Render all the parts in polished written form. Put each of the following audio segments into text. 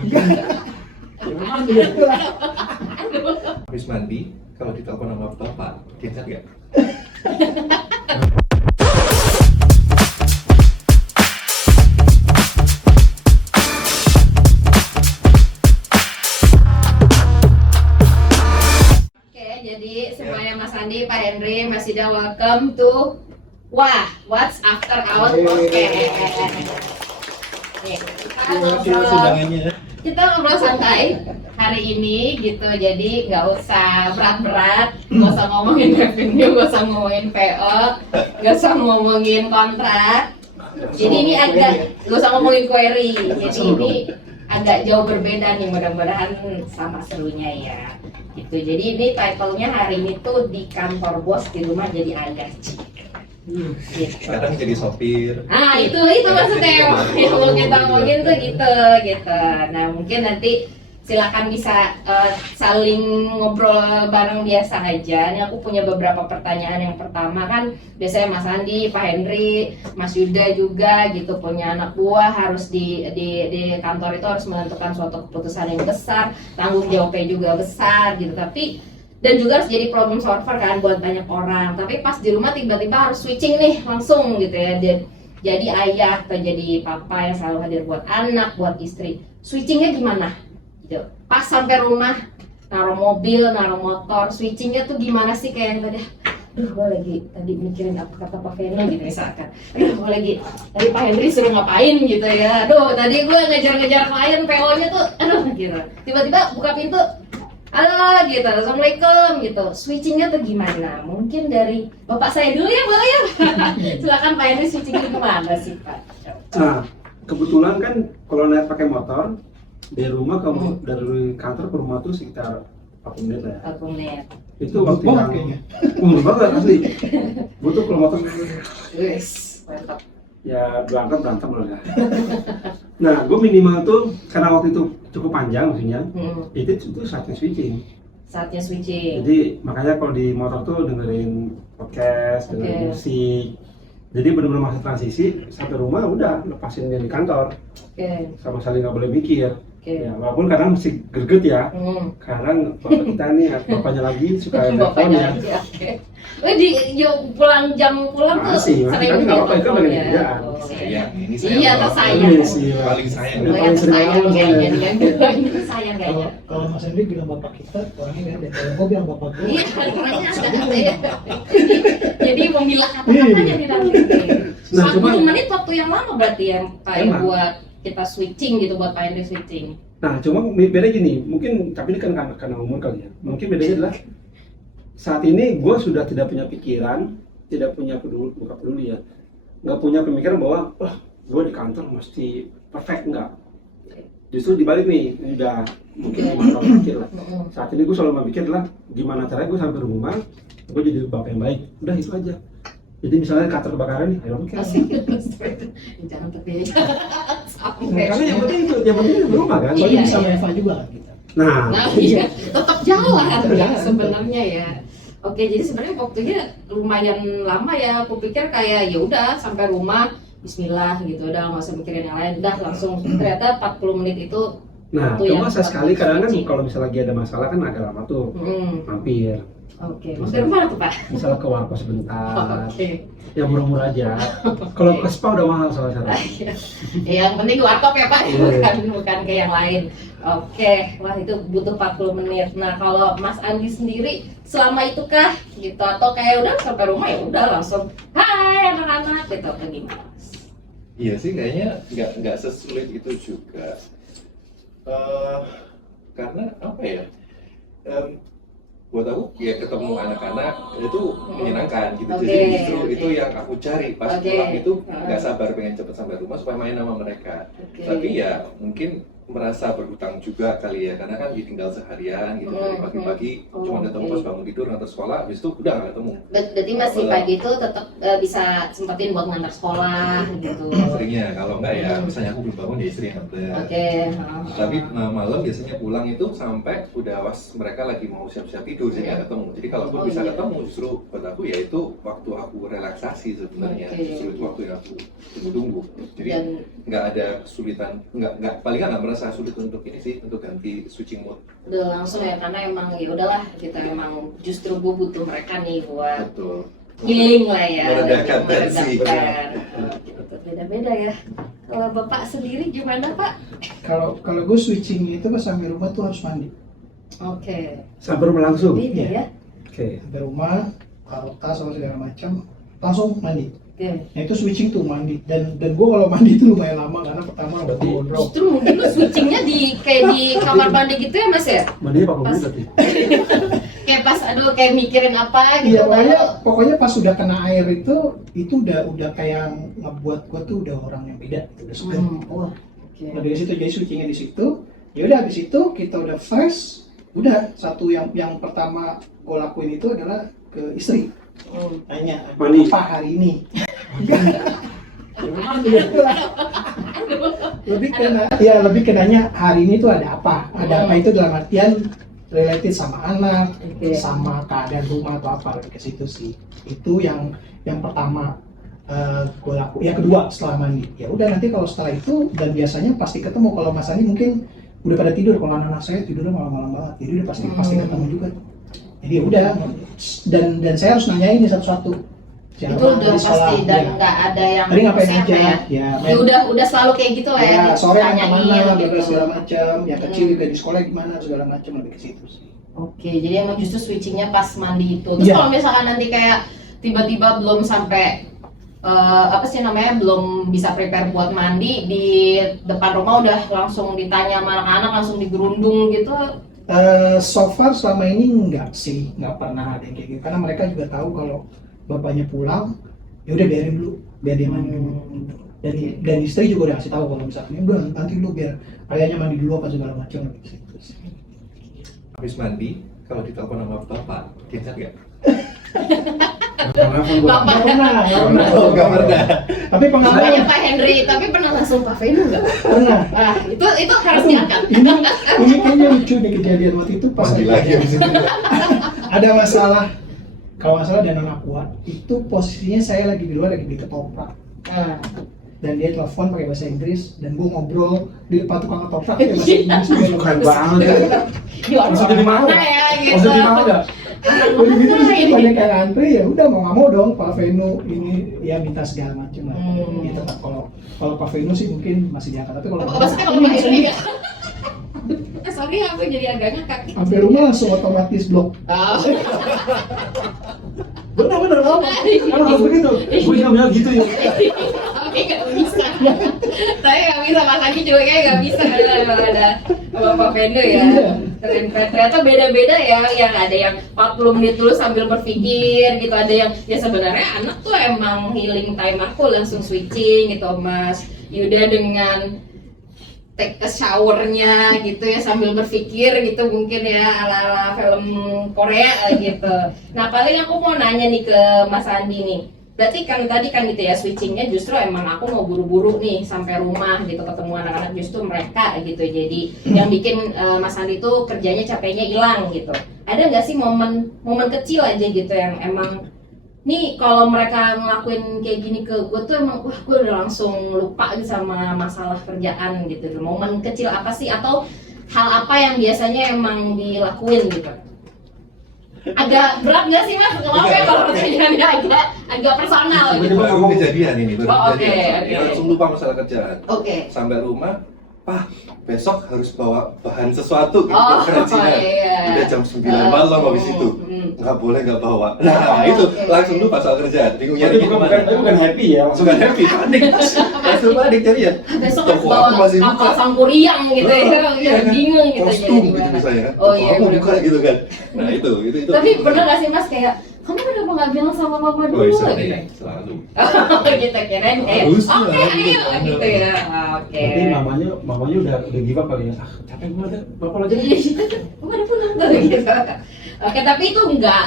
Habis mandi, kalau ditelepon sama bapak, diangkat nggak? Oke, jadi semuanya Mas Andi, Pak Henry, Mas Ida, welcome to What's After Our Podcast. Nih, kita ngobrol santai hari ini gitu, jadi nggak usah berat-berat, nggak usah ngomongin revenue, nggak usah ngomongin PO, nggak usah ngomongin kontrak. Jadi ini agak nggak usah ngomongin query, jadi ini agak jauh berbeda nih, mudah-mudahan sama serunya ya. Gitu. Jadi ini title-nya hari ini tuh di kantor bos, di rumah jadi ayah. Gitu. Sekarang jadi sopir. Nah itu maksudnya yang mau kita ngomongin tuh gitu. Nah mungkin nanti silakan bisa saling ngobrol bareng biasa aja. Ini aku punya beberapa pertanyaan. Yang pertama kan biasanya Mas Andi, Pak Henry, Mas Yuda juga gitu punya anak buah, harus di kantor itu harus menentukan suatu keputusan yang besar, tanggung jawabnya juga besar gitu. Dan juga harus jadi problem solver kan buat banyak orang. Tapi pas di rumah tiba-tiba harus switching nih langsung gitu ya. Jadi ayah atau jadi papa yang selalu hadir buat anak, buat istri. Switchingnya gimana? Gitu. Pas sampai rumah, naruh mobil, naruh motor, switchingnya tuh gimana sih kayak yang tadi? Aduh, gue lagi tadi mikirin apa kata Pak Veno gitu misalkan. Aduh, gue lagi tadi Pak Henry suruh ngapain gitu ya. Aduh, tadi gue ngejar-ngejar klien, PO-nya tuh, aduh gitu. Tiba-tiba buka pintu, halo gitu, assalamualaikum gitu. Switchingnya tuh gimana? Mungkin dari bapak saya dulu ya, boleh ya? Silakan Pak Henry, switchingnya gimana sih Pak? Nah, kebetulan kan kalau naik pakai motor dari rumah ke dari kantor ke rumah tuh sekitar 40 menit lah ya. 40 menit. Itu waktu yang umur banget asli. Butuh kalau motor Wes, mantap. ya berangkat berantem lah ya. Nah, gue minimal tuh karena waktu itu cukup panjang maksudnya, itu saatnya switching. Saatnya switching. Jadi makanya kalau di motor tuh dengerin podcast, dengerin musik. Jadi benar-benar masa transisi sampai rumah udah lepasin yang di kantor. Sama sekali nggak boleh mikir. Ya, walaupun kadang masih greget ya. Kadang bapak kita nih, bapaknya lagi suka telepon ya. Pulang jam pulang tuh Masih, sering tapi nggak apa-apa, itu kan lagi ya. kerjaan. Sayang, ini Iya, sayang. tersayang. Ini sih, Paling sayang. Udah Yang paling sering sayang ngelawan kayaknya soalnya. dengan ini sayang Kalau kayaknya. kalau Mas Henry bilang bapak kita orangnya beda. Kalau gue bilang bapak gue. Iya, makanya ada ya. Jadi memilah kata-katanya nih nanti. Nah, 40 menit waktu yang lama berarti ya Pak ya, Emang. buat kita switching gitu, buat Pak Henry switching. Nah, cuma beda gini, mungkin tapi ini kan karena umur kali ya. Mungkin bedanya adalah saat ini gue sudah tidak punya pikiran, tidak punya peduli, bukan peduli ya, nggak punya pemikiran bahwa wah gue di kantor mesti perfect, nggak. Justru dibalik nih, ini udah mungkin 5 tahun terakhir lah. Saat ini gue selalu berpikir adalah gimana caranya gue sampai rumah, gue jadi bapak yang baik. Udah itu aja. Jadi misalnya kantor kebakaran nih, ayo oke. Jangan tapi Karena yang penting itu, yang penting di rumah kan. Soalnya Iya, bisa iya. Eva juga kan kita. Nah, Nah iya, tetap jalan Tetap ya jalan. sebenarnya ya. Oke, jadi sebenarnya waktunya lumayan lama ya. Aku pikir kayak ya udah sampai rumah Bismillah gitu, udah nggak usah mikirin yang lain, udah langsung. Ternyata 40 menit itu nah waktu yang cuma sesekali kadang kan switching. kalau misalnya lagi ada masalah kan agak lama tuh mampir. Oke, maksudnya mana tuh Pak? Misalnya ke warkop sebentar, Oke. yang murah-murah aja. Kalau ke spa udah mahal soalnya. Yang penting warkop ya Pak, Iya. bukan ke yang lain. Oke, wah itu butuh 40 menit. Nah kalau Mas Andi sendiri selama itu kah gitu, atau kayak udah sampai rumah ya udah langsung hai anak-anak gitu, atau gimana? Iya sih, kayaknya nggak sesulit itu juga. Karena apa ya? Buat aku ya ketemu anak-anak itu menyenangkan gitu. Oke, Jadi justru oke. itu yang aku cari pas Oke. pulang itu nggak sabar pengen cepet sampai rumah supaya main sama mereka. Oke. Tapi ya mungkin merasa berhutang juga kali ya, karena kan ditinggal seharian gitu dari pagi-pagi cuma ketemu pas bangun tidur ngantar sekolah, habis itu udah nggak ketemu. Berarti masih pagi itu tetap bisa sempetin buat ngantar sekolah gitu. Seringnya kalau enggak ya misalnya aku belum bangun ya istri yang nganter. Oke. Tapi malam biasanya pulang itu sampai udah pas mereka lagi mau siap-siap tidur jadi nggak ketemu. Jadi kalau pun bisa ketemu justru buat aku ya itu waktu aku relaksasi sebenarnya. Oke. Justru itu waktu yang aku tunggu-tunggu. Jadi Dan nggak ada kesulitan, nggak paling nggak merasa merasa sulit untuk ini sih, untuk ganti switching mode. Udah langsung ya, karena emang ya udahlah kita emang justru gue butuh mereka nih buat Betul. healing lah ya, Meredakan tensi. meredakan. Gitu. Beda-beda ya. Kalau bapak sendiri gimana pak? Kalau gue switching itu pas sampai rumah tuh harus mandi. Oke. Sampai rumah langsung. Beda ya. Oke. Sampai rumah, taruh tas sama segala macam, langsung mandi. Oke. Nah itu switching tuh mandi. Dan gue kalau mandi itu lumayan lama karena pertama Berarti- gondrong. Justru mungkin lu switchingnya kayak di kamar mandi gitu ya mas ya? Mandinya pakai Pas- mobil berarti. Kayak pas aduh kayak mikirin apa gitu. Iya pokoknya pas sudah kena air itu udah kayak ngebuat gue tuh udah orang yang beda, gitu, udah segar. Wah. Oke. Nah dari situ jadi switchingnya di situ. Ya udah habis itu kita udah fresh. Udah satu yang pertama gue lakuin itu adalah ke istri. Tanya Mandi. apa hari ini? lebih kenanya hari ini tuh ada apa? Ada apa itu dalam artian related sama anak, Oke. sama keadaan rumah atau apa lebih ke situ sih. Itu yang pertama gue lakuin. Yang kedua setelah mandi. Ya udah nanti kalau setelah itu dan biasanya pasti ketemu kalau Mas Andi mungkin udah pada tidur, kalau anak-anak saya tidurnya malam-malam banget. Jadi udah pasti ketemu juga. Jadi ya udah dan saya harus nanyain ini satu-satu. Itu udah pasti dan nggak ada yang Tadi ngapain siapa aja? ya? Ya, Udah selalu kayak gitu lah ya. ya sore anak ditanyain mana, gitu. segala macam. Yang kecil juga di sekolah gimana, segala macam lebih ke situ sih. Oke, jadi emang justru switchingnya pas mandi itu. Terus Iya. kalau misalkan nanti kayak tiba-tiba belum sampai apa sih namanya, belum bisa prepare buat mandi, di depan rumah udah langsung ditanya sama anak-anak, langsung digerundung gitu. So far selama ini enggak sih, nggak pernah ada yang kayak gitu. Karena mereka juga tahu kalau bapaknya pulang, ya udah biarin dulu, biar dia mandi dulu. Dan istri juga udah kasih tahu kalau misalnya udah nanti dulu biar ayahnya mandi dulu apa segala macam gitu sih. Habis mandi, kalau ditelepon sama bapak, diangkat nggak? Telepon gua. Bapak Oh, nggak pernah. Tapi namanya pengalaman Pak Henry, tapi pernah langsung Pak Venu nggak? pernah. Ah, itu harus diangkat. Ini kayaknya lucu nih kejadian waktu itu pas Mandi lagi habis itu. ada masalah. Kalau nggak salah Danone Aqua itu posisinya saya lagi di luar lagi beli ketoprak. Ah. Dan dia telepon pakai bahasa Inggris dan gue ngobrol di depan tukang ketoprak pakai bahasa Inggris. Keren banget ya. Di orang Maksud jadi mahal mana nggak? ya gitu. Maksud jadi mahal nggak? Udah gitu Mana sih ini? banyak yang antri ya udah mau nggak mau dong Pak Venu ini ya minta segala macam lah. Ya tetap kalau Pak Venu sih mungkin masih diangkat tapi kalau Maksudnya kalau Pak Henry nggak? Sorry aku jadi agaknya kaki. sampai rumah langsung otomatis blok. Oh. Benar oh. Emang harus begitu. Gue juga bilang gitu ya. Oke, nggak bisa. Tapi nggak bisa, Mas Agi juga kayak nggak bisa kalau ada Bapak Venu ya. Ternyata beda-beda ya. Yang ada yang 40 menit dulu sambil berpikir gitu. Ada yang ya sebenarnya anak tuh emang healing time aku langsung switching gitu, Mas Yuda dengan take a showernya gitu ya sambil berpikir gitu mungkin ya ala-ala film Korea gitu. Nah paling aku mau nanya nih ke Mas Andi nih. Berarti kan tadi kan gitu ya switchingnya justru emang aku mau buru-buru nih sampai rumah gitu ketemu anak-anak justru mereka gitu. Jadi yang bikin Mas Andi tuh kerjanya capeknya hilang gitu. Ada nggak sih momen kecil aja gitu yang emang nih kalau mereka ngelakuin kayak gini ke gue tuh emang wah gue udah langsung lupa gitu sama masalah kerjaan gitu. Momen kecil apa sih atau hal apa yang biasanya emang dilakuin gitu? Agak berat nggak sih Mas? Kalau ya kalau pertanyaannya agak personal gitu. Baru kejadian ini, baru Oh, oke, kejadian. oke. Dia langsung lupa masalah kerjaan. Oke. Sampai rumah, Pak, besok harus bawa bahan sesuatu gitu Oh, kerajinan. iya. Udah jam 9 malam habis itu. Nggak boleh nggak bawa. Nah, Oh, itu oke. langsung lupa soal kerjaan. Bingung Tapi nyari bukan happy ya. Sudah happy, panik. Langsung panik jadi ya. Besok harus Toko bawa aku masih kapal buka. Sangkuriang gitu ya. Iya kan? Bingung gitu Kostum jadi gitu gimana. misalnya. Oh Toko iya. aku bener. buka gitu kan. Nah, itu. Tapi pernah gak sih Mas kayak kamu kenapa nggak bilang sama mama dulu Oh, gitu? selalu. Kita kirain kayak Harusnya, oke ayo gitu. gitu ya. Oke. Berarti mamanya udah give up kali ya. Ah, capek gue ada bapak lagi. Kamu udah pulang tuh gitu. Oke, tapi itu nggak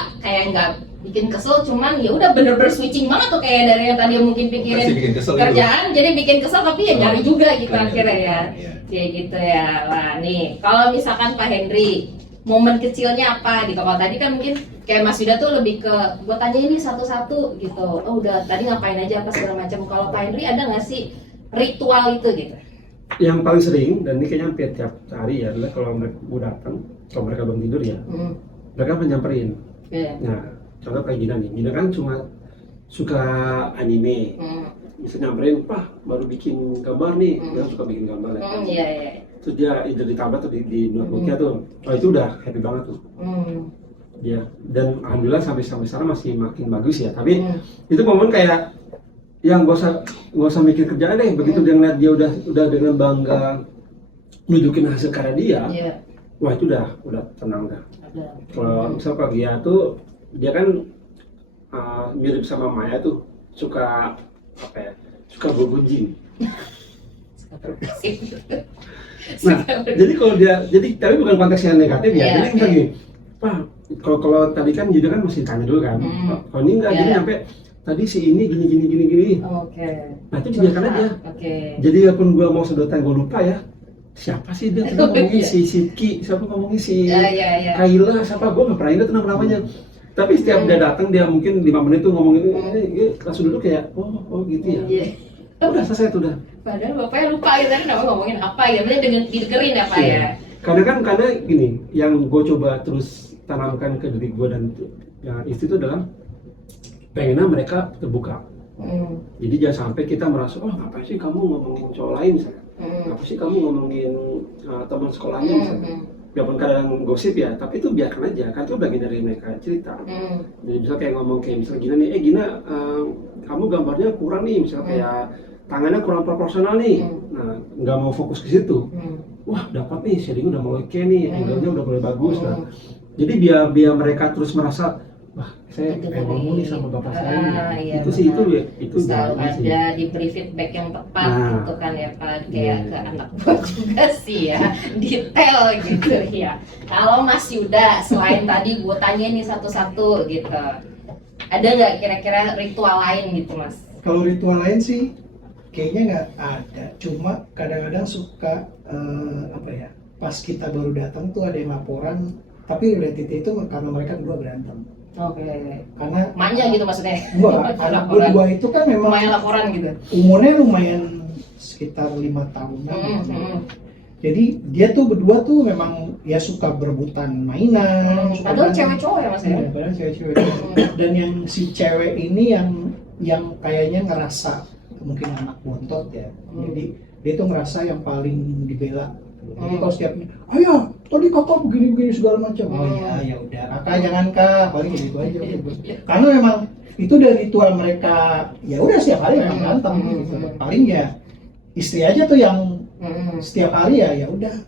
bikin kesel, cuman ya udah bener-bener switching banget tuh kayak dari yang tadi mungkin pikirin Pasti bikin kesel itu. kerjaan jadi bikin kesel tapi ya nyari juga gitu Nyari akhirnya juga, ya. iya. Kayak gitu ya. Wah, nih kalau misalkan Pak Henry momen kecilnya apa gitu. Kalau tadi kan mungkin kayak Mas Yuda tuh lebih ke gue tanya ini satu-satu gitu. Oh udah tadi ngapain aja apa segala macam. Kalau Pak Henry ada nggak sih ritual itu gitu? yang paling sering dan ini kayaknya hampir tiap hari ya adalah kalau mereka gue datang, kalau mereka belum tidur ya, mereka menyamperin. Iya. Nah, contoh kayak Gina nih, Gina kan cuma suka anime, bisa nyamperin, Pak baru bikin gambar nih, dia suka bikin gambar ya. Iya, iya. Terus dia ide di tablet atau di notebooknya tuh, oh itu udah happy banget tuh. Ya, dan alhamdulillah sampai sekarang masih makin bagus ya. Tapi itu momen kayak yang gak usah mikir kerjaan deh. Begitu dia ngeliat dia udah dengan bangga nunjukin hasil karya dia, wah itu udah tenang dah. Kalau misal kalau dia tuh dia kan mirip sama Maya tuh suka apa ya? Suka bergunjing. Nah, jadi kalau dia tapi bukan konteks yang negatif ya. Jadi misalnya gini, Pak, kalau tadi kan Yuda kan mesti tanya dulu kan. Kalau ini enggak, jadi sampai tadi si ini gini. Nah itu dibiarkan aja. Jadi walaupun gua mau sedotan gua lupa ya. Siapa sih dia tuh ngomongin si Sidki, siapa ngomongin si Kaila, siapa gua nggak pernah ingat tuh namanya. Tapi setiap dia datang dia mungkin 5 menit tuh ngomongin ini langsung duduk kayak oh gitu ya. Udah selesai tuh udah. Padahal bapaknya lupa gitu tadi ngomongin apa ya, berarti dengan didengerin ya Pak ya. Karena gini, yang gue coba terus tanamkan ke diri gue dan yang istri itu adalah pengennya mereka terbuka. Jadi jangan sampai kita merasa, oh ngapain sih kamu ngomongin cowok lain misalnya, apa sih kamu ngomongin teman sekolahnya misalnya. Biarpun kadang gosip ya, tapi itu biarkan aja, kan itu bagian dari mereka cerita. Jadi misalnya kayak ngomong kayak misalnya Gina nih, Gina kamu gambarnya kurang nih, misalnya kayak tangannya kurang proporsional nih. Nah, nggak mau fokus ke situ. Wah, dapat nih, shading udah mulai oke nih, angle-nya udah mulai bagus. Nah, jadi biar mereka terus merasa, wah, saya pengen ngomong nih sama bapak saya. Itu sih itu selalu ada diberi feedback yang tepat gitu kan ya Pak, kayak ke anak buah juga sih ya, detail gitu ya. Kalau Mas Yuda, selain tadi gue tanya nih satu-satu gitu, ada nggak kira-kira ritual lain gitu Mas? Kalau ritual lain sih kayaknya nggak ada, cuma kadang-kadang suka apa ya, pas kita baru datang tuh ada yang laporan, tapi related itu karena mereka berdua berantem. Karena manja gitu maksudnya. Anak berdua itu kan memang lumayan laporan gitu. Umurnya lumayan sekitar 5 tahunan. Jadi dia tuh berdua tuh memang ya suka berebutan mainan. Padahal cewek cowok ya Mas ya. Padahal cewek-cewek. Dan yang si cewek ini yang kayaknya ngerasa mungkin anak bontot ya. Jadi dia tuh ngerasa yang paling dibela. Jadi kalau setiap ayo tadi kakak begini segala macam. Oh ya udah kakak jangan kak, paling gitu aja. Karena memang itu dari ritual mereka, ya udah setiap hari memang berantem gitu. Paling ya istri aja tuh yang setiap hari ya udah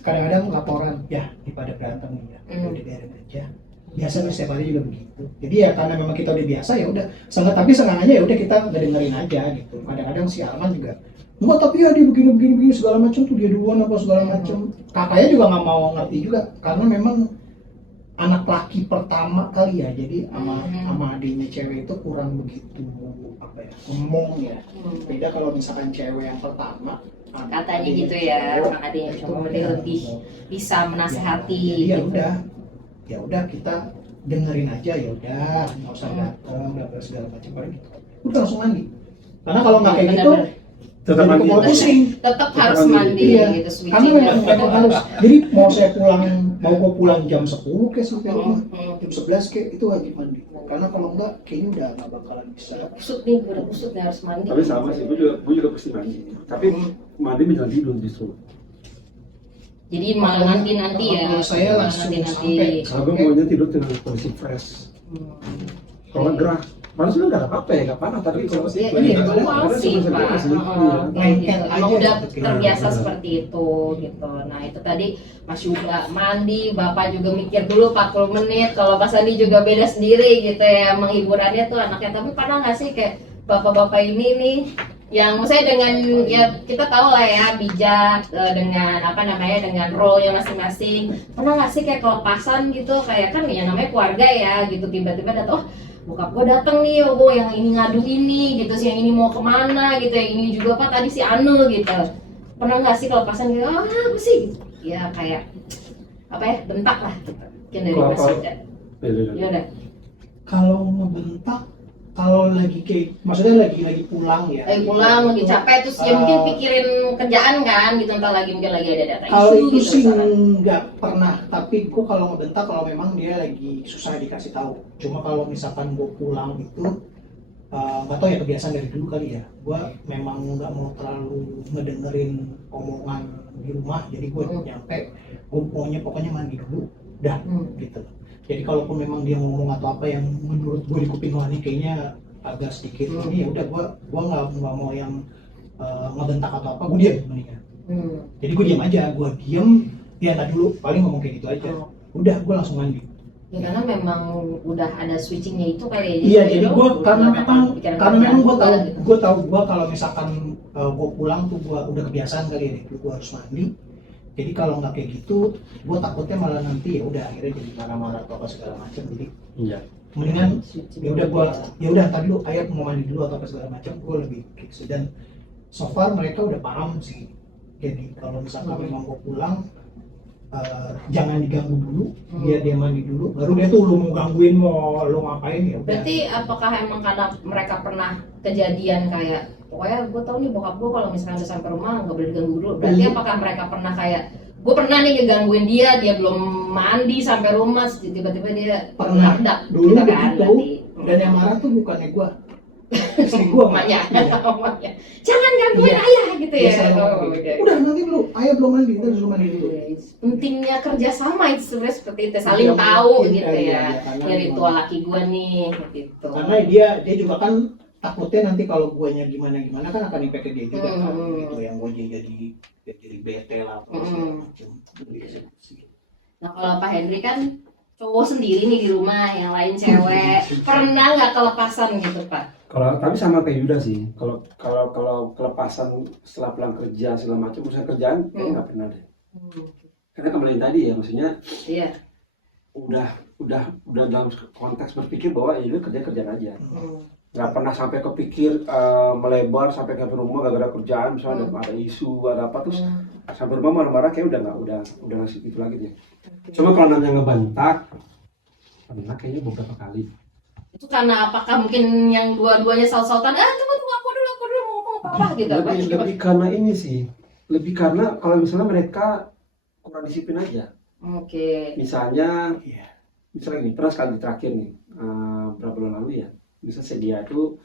kadang-kadang laporan ya daripada berantem ya udah biarin aja. Biasa setiap hari juga begitu. Jadi ya karena memang kita udah biasa ya udah. Tapi sengaja ya udah kita dengerin aja gitu. Kadang-kadang si Arman juga enggak, tapi ya dia begini segala macam tuh, dia duluan apa segala macam. Kakaknya juga nggak mau ngerti juga karena memang anak laki pertama kali ya, jadi sama adiknya cewek itu kurang begitu apa ya, ngomong ya. Beda kalau misalkan cewek yang pertama katanya gitu ya, orang adiknya cowok dia lebih bisa menasehati. Jadi ya udah kita dengerin aja, ya udah nggak usah datang nggak segala macam gitu. Udah langsung mandi. Karena kalau nggak kayak gitu tetap mandi. Tetap harus mandi gitu, switching. Karena harus. Jadi mau gue pulang jam 10 kayak sampai rumah, jam 11 kayak itu wajib mandi. Karena kalau enggak kayaknya udah nggak bakalan bisa. Kusut nih, udah kusut nih harus mandi. Tapi sama sih, gue juga pasti mandi. Tapi mandi menjelang tidur justru. Jadi malah nanti ya. Kalau saya langsung sampai. Kalau gue maunya tidur dengan kondisi fresh. Kalau gerah. Malah sudah nggak ada apa-apa ya, nggak panas, tapi kalau sih itu mau sih Pak, emang udah terbiasa seperti itu gitu. Nah itu tadi Mas juga mandi, Bapak juga mikir dulu 40 menit, kalau Mas Andi juga beda sendiri gitu ya menghiburannya tuh anaknya. Tapi pernah nggak sih kayak bapak-bapak ini nih yang misalnya dengan ya kita tahu lah ya bijak dengan apa namanya dengan role-nya masing-masing. Pernah nggak sih kayak kelepasan gitu, kayak kan ya namanya keluarga ya gitu, tiba-tiba datang, bokap gue datang nih, yang ini ngadu ini gitu, si yang ini mau kemana gitu, yang ini juga apa tadi si Anu gitu. Pernah nggak sih kelepasan gitu, apa sih gitu. Ya kayak apa ya, bentak lah gitu. Mungkin dari Mas Yuda. Ya udah. Kalau ngebentak Kalau lagi kayak, maksudnya lagi pulang ya. Lagi pulang, lagi capek, terus ya mungkin pikirin kerjaan kan, gitu, entar lagi mungkin lagi ada data Kalau isu itu gitu sih misalkan. nggak pernah, tapi gue kalau ngebentak kalau memang dia lagi susah dikasih tahu. Cuma kalau misalkan gue pulang itu nggak tahu ya, kebiasaan dari dulu kali ya. Gue memang nggak mau terlalu ngedengerin omongan di rumah, jadi gue nyampe, gue pokoknya mandi dulu, dah gitu. Jadi kalaupun memang dia ngomong atau apa yang menurut gue di kuping wah ini kayaknya agak sedikit ini, ya udah gue nggak mau yang ngebentak atau apa, gue diam mendingan. Jadi gue diam aja, gue diam, dia nggak dulu paling ngomong kayak gitu aja. Udah gue langsung mandi. Ya karena memang udah ada switchingnya itu kali ya. Iya, jadi gue karena memang gue tahu gue kalau misalkan gue pulang tuh gue udah kebiasaan kali ya, gue harus mandi. Jadi kalau nggak kayak gitu, gue takutnya malah nanti ya udah akhirnya jadi marah-marah atau apa segala macam. Jadi mendingan ya udah ntar dulu ayah mau mandi dulu atau apa segala macam, gue lebih gitu. Dan so far mereka udah paham sih. Jadi kalau misalkan memang gue pulang, jangan diganggu dulu, biar dia mandi dulu, baru dia tuh lu mau gangguin, mau lu ngapain ya udah. Berarti apakah emang karena mereka pernah kejadian kayak pokoknya gue tahu nih bokap gue kalau misalnya udah sampai rumah nggak boleh diganggu dulu. Berarti apakah mereka pernah kayak gue pernah nih ngegangguin dia belum mandi sampai rumah, tiba-tiba dia Pernah. meledak Dulu gitu kan, begitu, berarti. dan yang marah tuh bukannya gue, istri gue Mamanya, mamanya. Jangan gangguin Iya. ayah gitu Dia ya. selalu ngomong Oh, gitu. oke. Udah nanti dulu, ayah belum mandi, kita disuruh mandi dulu. Pentingnya kerjasama itu sebenarnya seperti itu, saling Iya, tahu mungkin gitu kali ya. karena Ya ritual laki gue nih gitu. Karena dia juga kan takutnya nanti kalau guanya gimana kan akan impact ke dia juga kan, gitu yang gue jadi bete lah apa segala macam. Nah kalau Pak Henry kan cowok sendiri nih di rumah, yang lain cewek, pernah nggak kelepasan gitu Pak? Kalau tapi sama kayak Yuda sih. Kalau kelepasan setelah pulang kerja segala macam urusan kerjaan kayaknya nggak pernah deh. Karena kembali tadi ya, maksudnya Iya. udah dalam konteks berpikir bahwa ya itu kerjaan aja. Nggak pernah sampai kepikir melebar sampai ke rumah gara-gara kerjaan, misalnya ada isu ada apa terus sampai rumah marah-marah kayak udah nggak segitu lagi deh. Cuma kalau namanya ngebentak pernah kayaknya beberapa kali. Itu karena apakah mungkin yang dua-duanya saut-sautan, tunggu aku dulu mau ngomong apa gitu apa? Lebih karena ini sih, lebih karena kalau misalnya mereka kurang disiplin aja. Oke. Misalnya gini, pernah sekali terakhir nih berapa bulan lalu ya, misalnya dia itu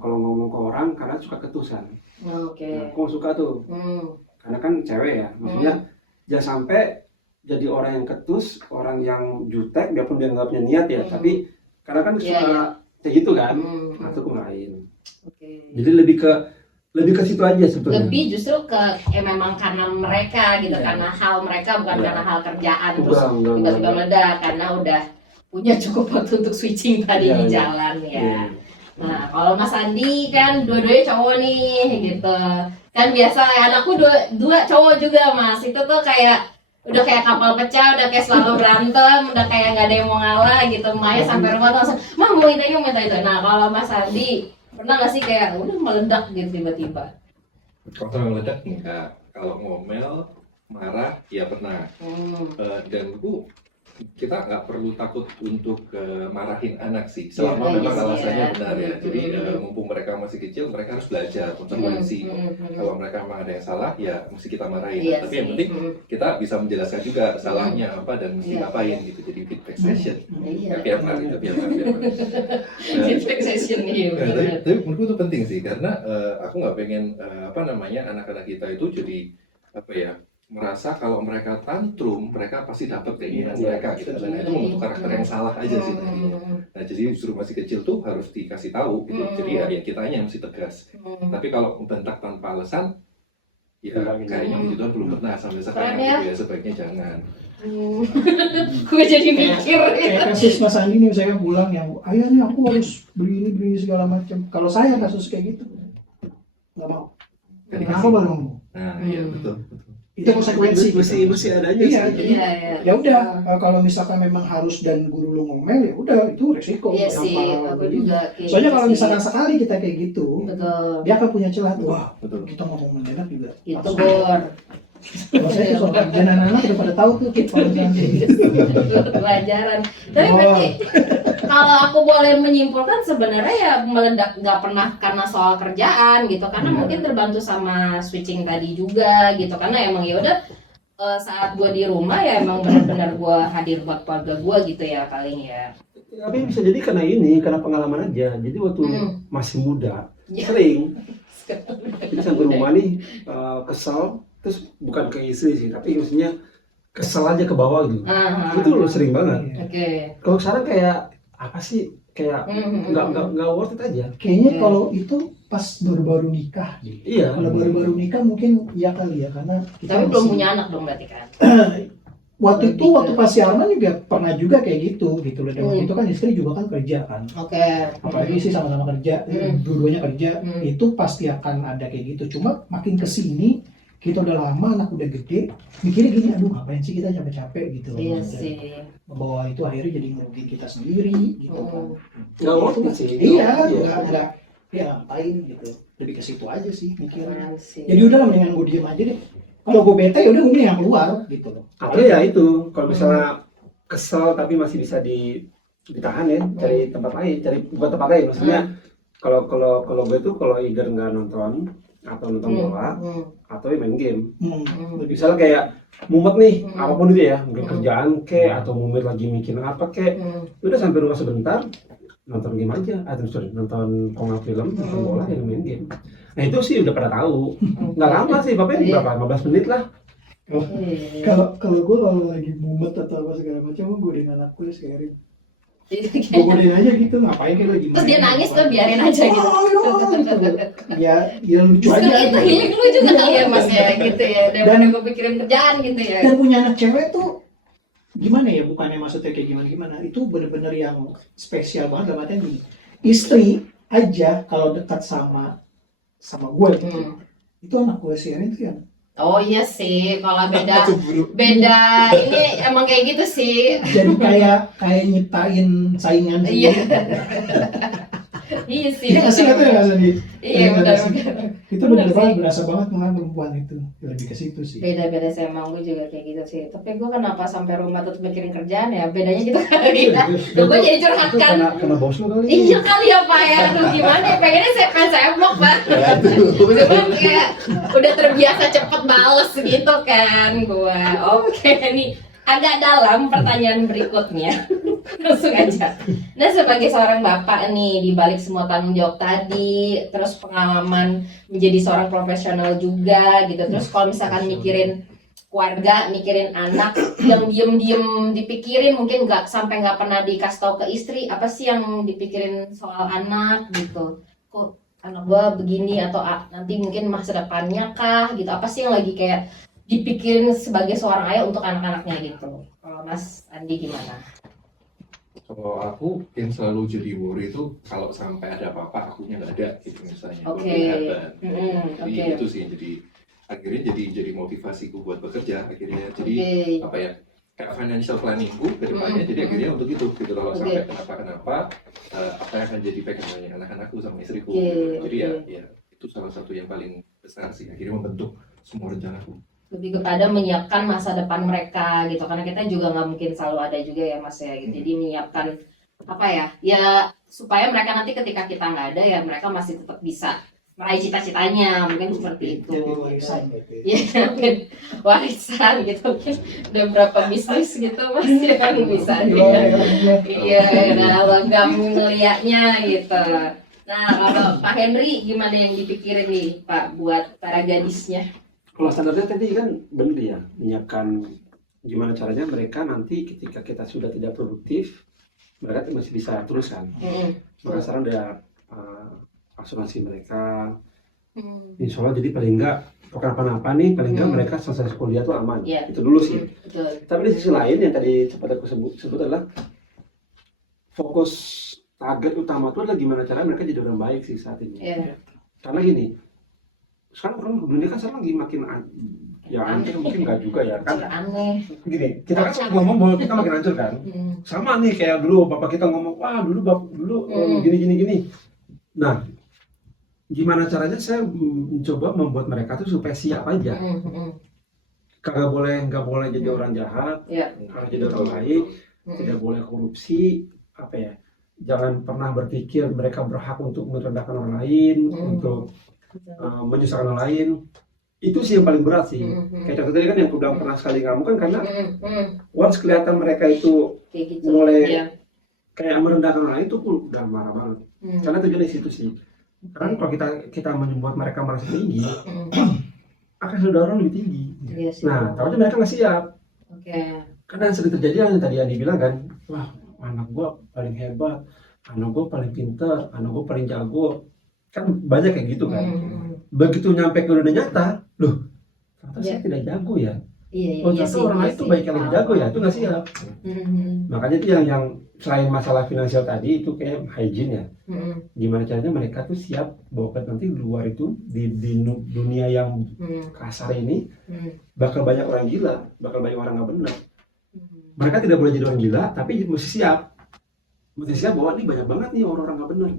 kalau ngomong ke orang karena suka ketusan. Oke. Nah, aku suka tuh, karena kan cewek ya, maksudnya jangan sampai jadi orang yang ketus, orang yang jutek, biarpun dia nggak punya niat ya, tapi karena kan suka kayak gitu kan, atau kemarin. Oke. Jadi lebih ke situ aja sebetulnya. Lebih justru ke memang karena mereka gitu, karena hal mereka bukan karena hal kerjaan terus tiba-tiba meledak karena udah punya cukup waktu untuk switching tadi di jalan ya. Nah kalau Mas Andi kan dua-duanya cowok nih gitu, kan biasa anakku dua cowok juga Mas, itu tuh kayak udah kayak kapal pecah, udah kayak selalu berantem, udah kayak nggak ada yang mau ngalah gitu. Maya sampai rumah tuh langsung, "Mah mau minta itu." Nah kalau Mas Andi pernah nggak sih kayak udah meledak gitu tiba-tiba? Kalau sampai meledak enggak. Kalau ngomel, marah, ya pernah. Dan kita nggak perlu takut untuk marahin anak sih, selama memang alasannya benar ya. Jadi mumpung mereka masih kecil, mereka harus belajar konsekuensi. Kalau mereka memang ada yang salah, ya mesti kita marahin. Tapi yang penting kita bisa menjelaskan juga salahnya apa dan mesti ngapain gitu. Jadi feedback session. Tiap hari. Feedback session nih. Tapi menurutku itu penting sih, karena aku nggak pengen anak-anak kita itu jadi merasa kalau mereka tantrum, mereka pasti dapat keinginan mereka gitu. Dan itu membentuk karakter yang salah aja sih tadi. Nah jadi justru masih kecil tuh harus dikasih tahu gitu. Jadi ya kitanya yang mesti tegas. Tapi kalau membentak tanpa alasan, ya kayaknya begitu belum pernah sampai sekarang gitu ya, sebaiknya jangan. Gue jadi mikir. Kayak kasus Mas Andi nih, saya pulang yang ayah nih aku harus beli ini segala macam. Kalau saya kasus kayak gitu nggak mau. Kenapa baru ngomong? Nah iya betul. Itu konsekuensi. Mesti adanya sih. Iya. Ya udah, kalau misalkan memang harus dan guru lu ngomel ya udah itu resiko. Iya sih, aku juga. Soalnya kalau misalkan sekali kita kayak gitu, betul. dia akan punya celah tuh. Wah, Betul. kita ngomong mendadak juga. Itu Bor. Kalau saya tuh soal dan anak-anak udah pada tahu tuh kalau misalnya kayak gitu. Pelajaran. Tapi Oh. berarti kalau aku boleh menyimpulkan sebenarnya ya meledak nggak pernah karena soal kerjaan gitu, karena mungkin terbantu sama switching tadi juga gitu, karena emang ya udah saat gue di rumah ya emang benar-benar gue hadir buat keluarga gue gitu ya paling ya. Tapi bisa jadi karena pengalaman aja. Jadi waktu masih muda Ya. sering jadi sampai rumah nih kesel, terus bukan ke istri sih, tapi maksudnya kesel aja ke bawah gitu. Itu lo sering banget. Oke. Kalau sekarang kayak apa sih? Kayak nggak worth it aja. Kayaknya kalau itu pas baru-baru nikah deh. Iya. Kalau baru-baru nikah mungkin ya kali ya, karena kita Tapi belum masih- punya anak dong berarti kan? waktu itu Lebih waktu ke- pas si Arman juga pernah juga kayak gitu loh. Dan waktu itu kan istri juga kan kerja kan. Oke. Apalagi sih sama-sama kerja, dua-duanya kerja, itu pasti akan ada kayak gitu. Cuma makin kesini kita udah lama, anak udah gede, mikirnya gini, aduh ngapain sih kita capek-capek gitu. Iya Gitu. sih. Bahwa itu akhirnya jadi ngerugiin kita sendiri gitu kan. Nggak worth it sih. Iya, enggak ya ngapain gitu. Lebih ke situ aja sih mikirnya. Keren sih. Jadi udah mendingan gue diem aja deh. Kalau gue bete ya udah gue yang keluar gitu loh. Atau ya itu, kalau misalnya kesel tapi masih bisa ditahan ya, cari tempat lain, bukan tempat lain, maksudnya kalau gue tuh kalau either nggak nonton atau nonton bola atau main game. Misalnya kayak mumet nih, apapun itu ya, mungkin kerjaan atau mumet lagi mikirin apa udah sampai rumah sebentar nonton game aja, atau nonton film, nonton bola, ya main game. Nah itu sih udah pada tahu, nggak lama sih, paling berapa 15 menit lah. Kalau gue kalau lagi mumet atau apa segala macam, gue dengan anakku ya sekarang. Gue Terus godain aja gitu, ngapain kayak lagi main. dia nangis tuh biarin aja gitu. Ya lucu aja. Itu healing lu juga kali ya mas ya gitu ya. Daripada gue pikirin kerjaan gitu ya. Dan punya anak cewek tuh gimana ya, bukannya maksudnya kayak gimana, itu bener-bener yang spesial banget. Dalam artian gini, istri aja kalau dekat sama gue gitu, itu anak gue sih itu yang Oh iya sih, kalau beda ini emang kayak gitu sih. jadi kayak nyiptain saingan Iya. sendiri. Iya sih. Iya kasih kata ya Sandi. Iya benar. Itu bener-bener berasa banget malah perempuan itu lebih ke situ sih. Beda-beda sih emang gue juga kayak gitu sih. Tapi gue kenapa sampai rumah tetap mikirin kerjaan ya? Bedanya gitu kali kita. Gue jadi curhat Itu kan. karena bos lu kali. Iya kali ya Pak ya. Aduh gimana ya? Pengennya saya blok Pak. Cuman kayak udah terbiasa cepet bales gitu kan gue. Oke nih agak dalam pertanyaan berikutnya. Langsung aja. Nah sebagai seorang bapak nih, di balik semua tanggung jawab tadi, terus pengalaman menjadi seorang profesional juga gitu, terus kalau misalkan mikirin keluarga, mikirin anak, yang diem-diem dipikirin, mungkin nggak pernah dikasih tahu ke istri, apa sih yang dipikirin soal anak gitu, kok anak gua begini, atau nanti mungkin masa depannya kah gitu, apa sih yang lagi kayak dipikirin sebagai seorang ayah untuk anak-anaknya gitu. Kalau Mas Andi gimana? Kalau aku yang selalu jadi worry itu kalau sampai ada apa-apa akunya nggak ada gitu misalnya. Oke. Jadi itu sih jadi akhirnya jadi motivasiku buat bekerja akhirnya. Jadi apa ya kayak financial planningku ke depannya jadi akhirnya untuk itu gitu kalau sampai kenapa apa yang akan jadi pegangannya anak-anakku sama istriku. Jadi ya itu salah satu yang paling besar sih akhirnya membentuk semua rencanaku. Lebih kepada menyiapkan masa depan mereka gitu, karena kita juga nggak mungkin selalu ada juga ya Mas ya gitu. Jadi menyiapkan apa ya supaya mereka nanti ketika kita nggak ada ya mereka masih tetap bisa meraih cita-citanya, mungkin seperti itu. Jadi warisan gitu. Iya, warisan gitu, mungkin udah berapa bisnis gitu Mas ya kan bisa iya nah logam ngeliatnya gitu. Nah kalau Pak Henry gimana yang dipikirin nih Pak buat para gadisnya? Kalau standarnya tadi kan benar ya, menyiapkan gimana caranya mereka nanti ketika kita sudah tidak produktif, mereka masih bisa terus kan. Maka sekarang udah asuransi mereka, insya Allah jadi paling enggak kenapa-napa nih, paling enggak mereka selesai kuliah tuh aman. Itu dulu sih. Betul. Tapi di sisi lain yang tadi sempat aku sebut adalah fokus target utama itu adalah gimana cara mereka jadi orang baik sih saat ini. Karena gini, sekarang orang dunia kan sekarang lagi makin ya aneh mungkin nggak juga ya kan aneh gini kita kan selalu ngomong bahwa kita makin hancur kan sama nih kayak dulu bapak kita ngomong wah dulu gini nah gimana caranya saya mencoba membuat mereka tuh supaya siap aja nggak boleh jadi orang jahat, Iya. harus jadi orang baik, Mm. tidak boleh korupsi, apa ya, jangan pernah berpikir mereka berhak untuk merendahkan orang lain, untuk menyusahkan orang lain. Itu sih yang paling berat sih. Kayak contoh tadi kan yang aku bilang pernah sekali ngamuk kan, karena once kelihatan mereka itu Kayak gitu. mulai Iya. kayak merendahkan orang lain, itu pun udah marah banget. Karena tujuannya di situ sih. Karena kalau kita membuat mereka merasa tinggi, akan sudah orang lebih tinggi. Iya sih. Nah, takutnya mereka nggak siap. Oke. Karena yang sering terjadi yang tadi Andi bilang kan, wah anak gua paling hebat, anak gua paling pintar, anak gua paling jago. Kan banyak kayak gitu kan. Begitu nyampe ke dunia nyata, loh ternyata saya tidak jago ya. Iya, Oh iya ternyata sih, orang iya lain tuh sih. baik yang lebih jago ya, itu nggak siap. Makanya itu yang selain masalah finansial tadi itu kayak hygiene ya. Gimana caranya mereka tuh siap bahwa nanti di luar itu di dunia yang kasar ini bakal banyak orang gila, bakal banyak orang nggak benar. Mereka tidak boleh jadi orang gila, tapi mesti siap bahwa ini banyak banget nih orang-orang nggak benar.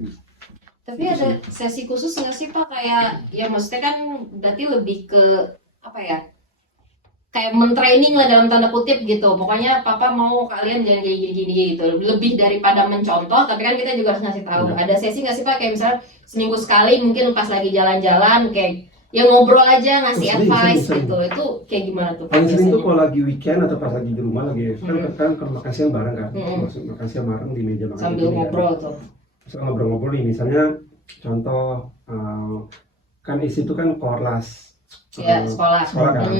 Tapi ada sesi khusus nggak sih Pak, kayak ya maksudnya kan berarti lebih ke apa ya, kayak mentraining lah dalam tanda kutip gitu, pokoknya papa mau kalian jangan kayak gini gitu, lebih daripada mencontoh, tapi kan kita juga harus ngasih tahu. Ada sesi nggak sih Pak, kayak misalnya seminggu sekali mungkin pas lagi jalan-jalan kayak ya ngobrol aja ngasih advice gitu, itu kayak gimana tuh Pak Paling sering tuh biasanya? kalau lagi weekend atau pas lagi di rumah lagi kan kalau makan siang bareng kan, makan siang bareng di meja makan Sambil gini kan. ngobrol tuh. Terus ngobrol-ngobrol nih, misalnya contoh kan isi itu kan korlas Ya sekolah kan,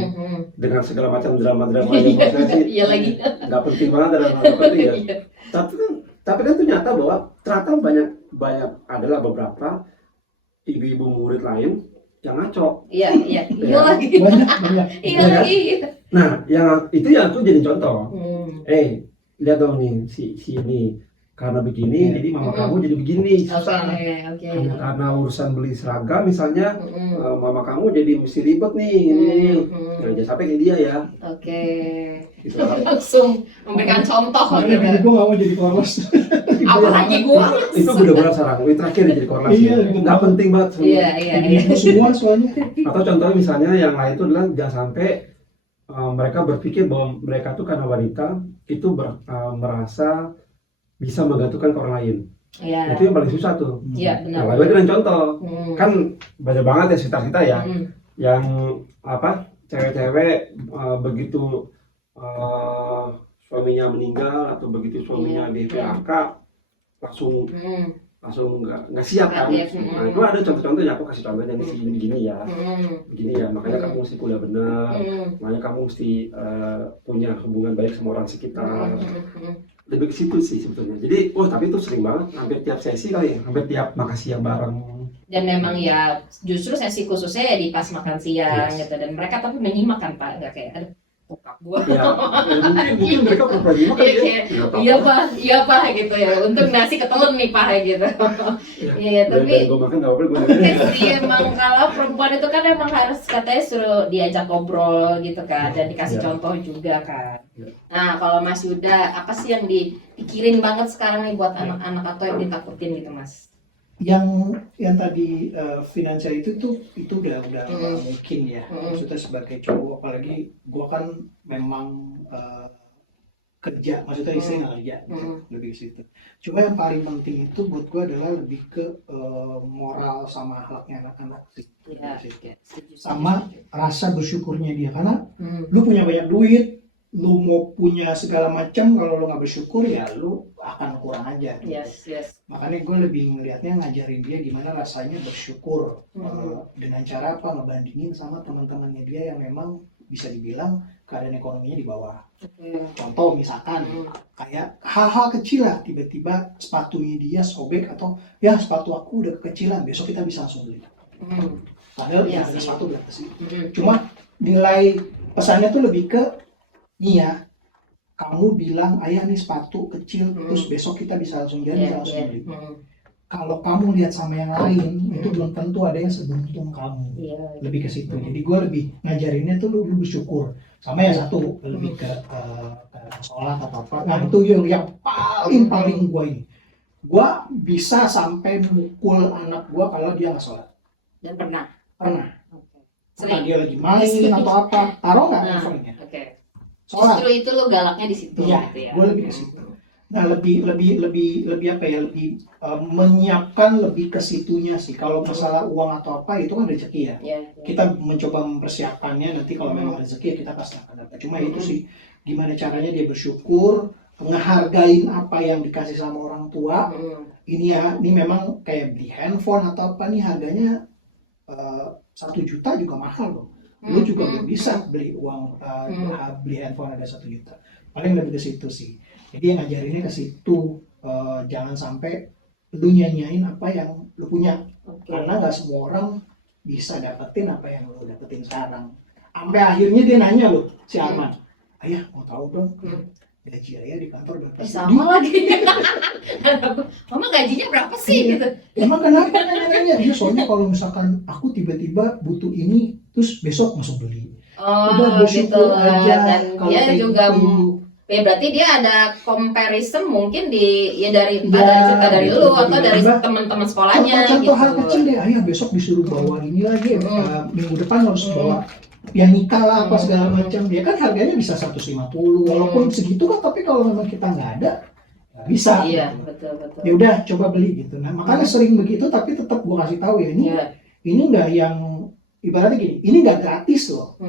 dengan segala macam drama-drama yang Iya, maksudnya sih iya lagi. nggak penting banget dalam hal seperti ya. Iya. Tapi kan itu nyata bahwa ternyata banyak adalah beberapa ibu-ibu murid lain yang ngaco. Iya lagi. banyak. Iya Ya kan? lagi. Nah, itu yang aku jadi contoh. Hmm. Lihat dong nih si ini karena begini, jadi mama kamu jadi begini, susah. Oke. Hanya karena urusan beli seragam misalnya, mama kamu jadi mesti ribet nih. Ini. Nah, jangan sampai kayak dia ya. Oke. Gitu. Langsung memberikan contoh Makanya gitu. bini gue gak mau jadi korlos. Apalagi gua. Itu benar-benar sarang. Itu terakhir jadi korlas. Iya, Nggak penting banget. Iya. Bini semua soalnya. Atau contohnya misalnya yang lain itu adalah jangan sampai mereka berpikir bahwa mereka tuh karena wanita itu merasa bisa menggantungkan ke orang lain. Iya. Itu yang paling susah tuh. Iya benar. Nah, lagi dengan contoh, kan banyak banget ya sekitar kita ya, yang apa cewek-cewek begitu suaminya meninggal atau begitu suaminya di PHK langsung nggak siap kan. Nah itu ada contoh-contohnya, aku kasih contohnya nih begini ya, makanya kamu mesti kuliah benar, makanya kamu mesti punya hubungan baik sama orang sekitar. Lebih ke situ sih sebetulnya. Jadi, tapi itu sering banget, hampir tiap sesi kali ya, hampir tiap makan siang bareng. Dan memang ya justru sesi khususnya ya di pas makan siang gitu, dan mereka tapi menyimak kan Pak, nggak kayak aduh bokap gua. Ya, mungkin mereka pernah nyimak kali ya. Iya pak gitu ya, untuk nasi ketelan nih Pak gitu. Iya tapi gue makan nggak apa-apa, gue sih emang kalau perempuan itu kan emang harus katanya suruh diajak ngobrol gitu kan, dan dikasih contoh juga kan. Nah kalau Mas Yuda, apa sih yang dipikirin banget sekarang nih buat anak-anak atau yang ditakutin gitu Mas? Yang tadi finansial itu udah mungkin ya. Maksudnya sebagai cowok, apalagi gua kan memang kerja, maksudnya istri nggak kerja, lebih ke situ. Cuma yang paling penting itu buat gua adalah lebih ke moral sama akhlaknya anak-anak sih. Sama rasa bersyukurnya dia, karena lu punya banyak duit, lu mau punya segala macam, kalau lu nggak bersyukur ya lu akan kurang aja. Yes. Makanya gue lebih ngelihatnya ngajarin dia gimana rasanya bersyukur dengan cara apa, ngebandingin sama teman-temannya dia yang memang bisa dibilang keadaan ekonominya di bawah. Contoh misalkan kayak hal-hal kecil lah, tiba-tiba sepatunya dia sobek atau ya sepatu aku udah kekecilan, besok kita bisa langsung beli. Padahal ya ada sepatu di atas itu. Cuma nilai pesannya tuh lebih ke iya, kamu bilang ayah nih sepatu kecil, terus besok kita bisa langsung jadi langsung beli. Kalau kamu lihat sama yang lain, itu belum tentu ada yang seberuntung kamu. Lebih ke situ. Jadi gue lebih ngajarinnya tuh lu bersyukur. Sama yang satu lebih ke sholat atau apa. Nah itu yang paling gue ini. Gue bisa sampai mukul anak gue kalau dia nggak sholat. Dan pernah. Karena dia lagi main atau apa, taruh nggak Nah, handphonenya. Oke. Soalnya Justru itu lo galaknya di situ Iya, gitu ya. gue lebih ke situ. Nah, lebih apa ya, lebih menyiapkan lebih ke situnya sih. Kalau masalah uang atau apa itu kan rezeki ya. Iya. Kita mencoba mempersiapkannya, nanti kalau memang rezeki ya kita pasti akan dapat. Cuma itu sih, gimana caranya dia bersyukur, ngehargain apa yang dikasih sama orang tua. Ini ya, ini memang kayak beli handphone atau apa nih harganya 1 juta juga mahal loh. Lu juga nggak bisa beli uang beli handphone ada 1 juta. Paling lebih ke situ sih. Jadi yang ngajarinnya ke situ, jangan sampai lu nyanyain apa yang lu punya. Oke. Karena nggak semua orang bisa dapetin apa yang lu dapetin sekarang. Sampai akhirnya dia nanya loh, si Arman, ayah mau tahu dong gaji ayah di kantor berapa sih? Sama lagi. Mama gajinya berapa sih gitu? Emang kenapa nanya? Dia soalnya kalau misalkan aku tiba-tiba butuh ini, terus besok masuk beli. Oh, Udah gitu. bersyukur aja Dan kalau dia kayak juga gitu. ya berarti dia ada comparison mungkin dari Ya, cerita dari gitu. lu atau dari Tiba-tiba teman-teman sekolahnya Contoh gitu. hal kecil deh, ayah besok disuruh bawa ini lagi, minggu depan harus bawa ya nikah lah apa segala macam. Ya kan harganya bisa 150, walaupun segitu kan, tapi kalau memang kita nggak ada, nggak bisa. Iya, gitu. betul. Ya udah coba beli gitu. Nah makanya sering begitu, tapi tetap gua kasih tahu ya Iya. ini nggak yang ibaratnya gini, ini nggak gratis loh.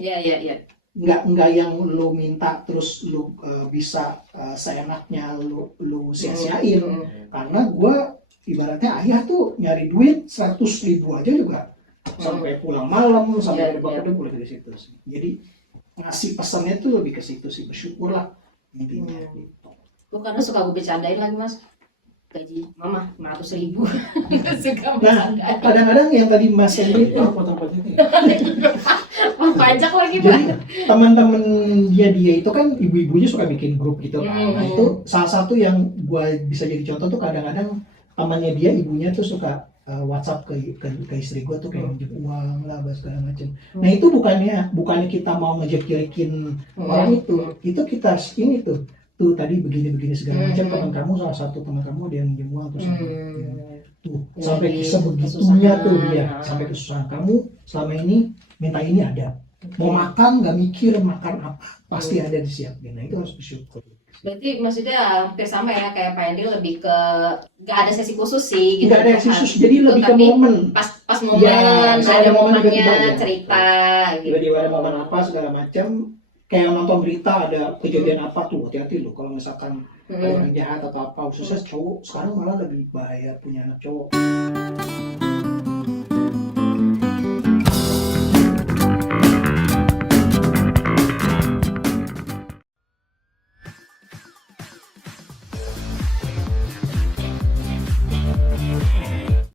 Iya. Nggak yang lu minta terus lu bisa seenaknya lu sia-siain. Karena gua ibaratnya ayah tuh nyari duit 100.000 aja juga sampai pulang malam, sampai gedung mulai dari situ sih. Jadi ngasih pesannya tuh lebih ke situ sih, bersyukurlah intinya gitu. Lu karena suka gue bercandain lagi mas, gaji mama 500.000. Suka Nah, bercandain. kadang-kadang yang tadi Mas Hendri Oh, potong pajaknya. Pajak lagi jadi bang. teman-teman dia itu kan ibu-ibunya suka bikin grup gitu kan. Nah, itu salah satu yang gua bisa jadi contoh tuh, kadang-kadang temannya dia, ibunya tuh suka WhatsApp ke istri gua tuh kayak minjem uang lah segala macam. Nah itu bukannya kita mau ngejek-jekin orang itu kita ini tuh tadi begini segala macam. Teman kamu, salah satu teman kamu dia minjem uang terus tuh sampai sebegitunya tuh dia, sampai kesusahan. Kamu selama ini minta ini ada, mau makan nggak mikir makan apa, pasti ada disiapin. Nah itu harus bersyukur. Berarti maksudnya hampir sama ya kayak Pak Hendri, lebih ke nggak ada sesi khusus sih gitu. Nggak ada yang khusus, jadi Gitu, lebih ke tapi momen. pas momen Ya, ada momen momennya tiba-tiba ya. cerita gitu. Tiba-tiba ada momen apa segala macam, kayak nonton berita ada kejadian apa tuh, hati-hati loh kalau misalkan ada orang jahat atau apa, khususnya cowok sekarang malah lebih bahaya punya anak cowok.